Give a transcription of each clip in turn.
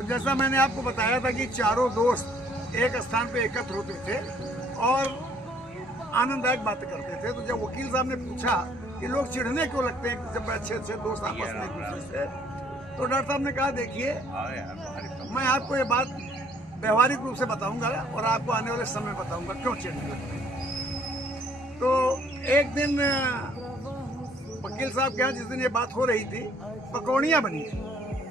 तो जैसा मैंने आपको बताया था कि चारों दोस्त एक स्थान पे एकत्र होते थे और आनंददायक बातें करते थे। तो जब वकील साहब ने पूछा कि लोग चिढ़ने क्यों लगते हैं जब अच्छे अच्छे दोस्त आपस में एक दूसरे से, तो डॉक्टर साहब ने कहा देखिए मैं आपको ये बात व्यवहारिक रूप से बताऊंगा और आपको आने वाले समय बताऊंगा क्यों चिढ़ने लगते हैं। तो एक दिन वकील साहब के यहाँ जिस दिन ये बात हो रही थी पकौड़ियाँ बनी थी,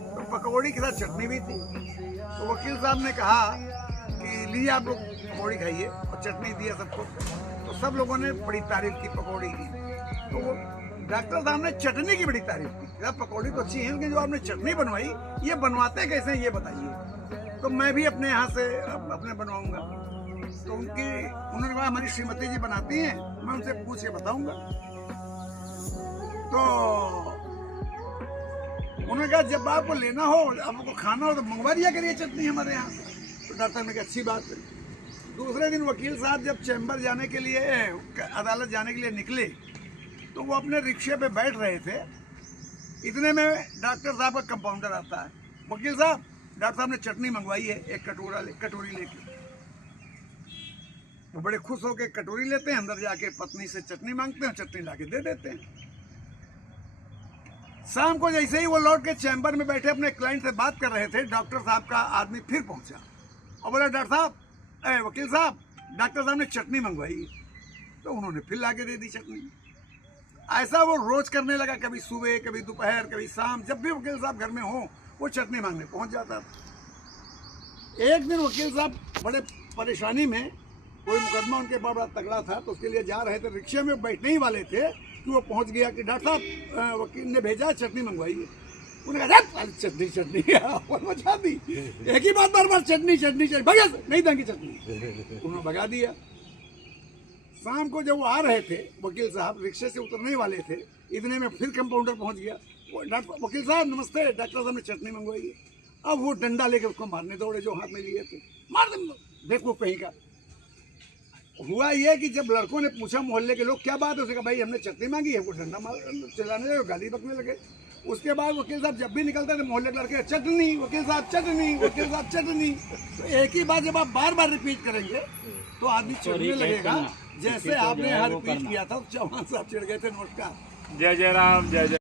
तो पकौड़ी के साथ चटनी भी थी। तो वकील साहब ने कहा कि लीजिए आप लोग पकौड़ी खाइए, और चटनी दिया सबको। तो सब लोगों ने बड़ी तारीफ की पकौड़ी की। तो वो डॉक्टर साहब ने चटनी की बड़ी तारीफ की। पकौड़ी तो अच्छी है लेकिन जो आपने चटनी बनवाई ये बनवाते कैसे हैं ये बताइए। तो मैं भी अपने यहाँ से अपने बनवाऊंगा। तो उन्होंने कहा हमारी श्रीमती जी बनाती हैं, मैं उनसे पूछ के बताऊंगा। तो उन्होंने कहा जब आपको लेना हो, आपको खाना हो तो मंगवा दिया करिए चटनी हमारे यहाँ से। तो डॉक्टर साहब ने कहा अच्छी बात है। दूसरे दिन वकील साहब जब चैम्बर जाने के लिए, अदालत जाने के लिए निकले, तो वो अपने रिक्शे पे बैठ रहे थे। इतने में डॉक्टर साहब का कंपाउंडर आता है। वकील साहब, डॉक्टर साहब ने चटनी मंगवाई है, एक कटोरी लेके। वो बड़े खुश होकर कटोरी लेते हैं, अंदर जाके पत्नी से चटनी मांगते हैं, चटनी लाके दे देते हैं। शाम को जैसे ही वो लौट के चैम्बर में बैठे अपने क्लाइंट से बात कर रहे थे, डॉक्टर साहब का आदमी फिर पहुंचा और बोला डॉक्टर साहब, वकील साहब, डॉक्टर साहब ने चटनी मंगवाई। तो उन्होंने फिर लाके दे दी चटनी। ऐसा वो रोज करने लगा, कभी सुबह, कभी दोपहर, कभी शाम। जब भी वकील साहब घर में हो वो चटनी मांगने पहुंच जाता था। एक दिन वकील साहब बड़े परेशानी में, कोई मुकदमा उनके बड़ा तगड़ा था, तो उसके लिए जा रहे थे। रिक्शे में बैठने ही वाले थे कि वो पहुंच गया कि डॉक्टर साहब वकील ने भेजा चटनी मंगवाई है। उन्होंने कहा चटनी चटनी बचा दी। एक ही बात बार बार चटनी चटनी चटनी, भगा नहीं देंगे चटनी। उन्होंने भगा दिया। शाम को जब वो आ रहे थे, वकील साहब रिक्शे से उतरने वाले थे, इतने में फिर कंपाउंडर पहुंच गया। वकील साहब नमस्ते, डॉक्टर साहब ने चटनी मंगवाई है। अब वो डंडा लेके उसको मारने दौड़े जो हाथ में लिए थे। मार दे, देखो कहीं का। हुआ ये कि जब लड़कों ने पूछा मोहल्ले के लोग क्या बात है, उसने कहा भाई हमने चटनी मांगी है। वो डंडा चलाने लगे, गाली बकने लगे। उसके बाद वकील साहब जब भी निकलते थे मोहल्ले के लड़के चटनी, वकील साहब चटनी, वकील साहब चटनी। तो एक ही बात जब आप बार बार रिपीट करेंगे तो आदमी चिढ़ने लगेगा। जैसे आपने यहाँ रिपीट किया था, चौहान साहब चिढ़ गए थे। नमस्कार, जय जय राम, जय जय।